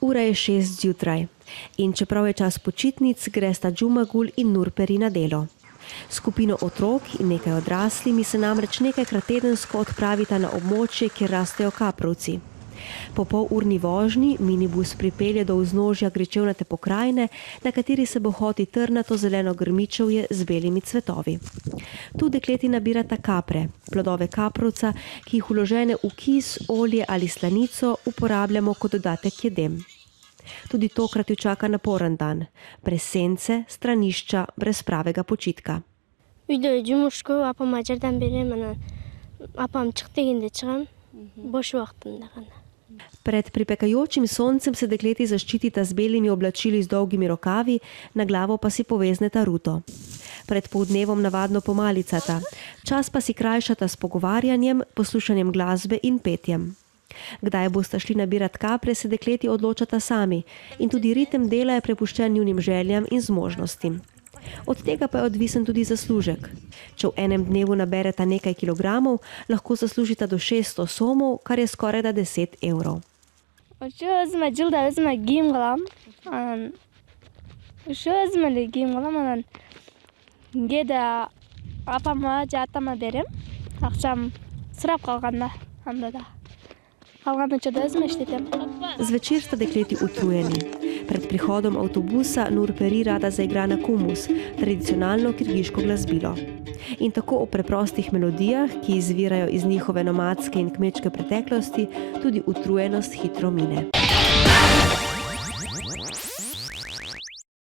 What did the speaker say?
Ura je 6 zjutraj in čeprav je čas počitnic, gresta Džumagul in Nurperi na delo. Skupino otrok in nekaj odraslimi se namreč nekajkrat tedensko odpravita na območje, kjer rastejo kaprovci. Po polurni vožnji minibus pripelje do vznožja gričevnate pokrajine, na kateri se bohoti trnato zeleno grmičevje z belimi cvetovi. Tu dekleti nabirata kapre, plodove kaprovca, ki jih vložene v kis, olje ali slanico uporabljamo kot dodatek jedem. Tudi tokrat jo čaka naporen dan, brez sence, stranišča, brez pravega počitka. Үйде жұмыс көп, апам ажардан берем, апам чық дегенде шығам, boš vaqtimda ғана. Pred pripekajočim soncem se dekleti zaščitita z belimi oblačili z dolgimi rokavi, na glavo pa si povezneta ruto. Pred poldnevom navadno pomalicata, čas pa si krajšata s pogovarjanjem, poslušanjem glasbe in petjem. Kdaj boste šli nabirat kapre, se dekleti odločata sami in tudi ritem dela je prepuščen njunim željam in zmožnostim. Od tega pa je odvisen tudi zaslužek. Če v enem dnevu nabereta nekaj kilogramov, lahko zaslužita do 600 somov, kar je skoraj da 10 evrov. O'zimga жылда o'zimga kiyim qilaman. O'zimga kiyim qilaman. Keyinda apamga же атама берем. Ақшам сұрап қалғанда, анда да. Қалғанынша да өзім іштетем. Zvečer sta dekleti utrujeni. Pred prihodom avtobusa Nurperi rada zaigra na kumus, tradicionalno kirgiško glasbilo. In tako o preprostih melodijah, ki izvirajo iz njihove nomadske in kmečke preteklosti, tudi utrujenost hitro mine.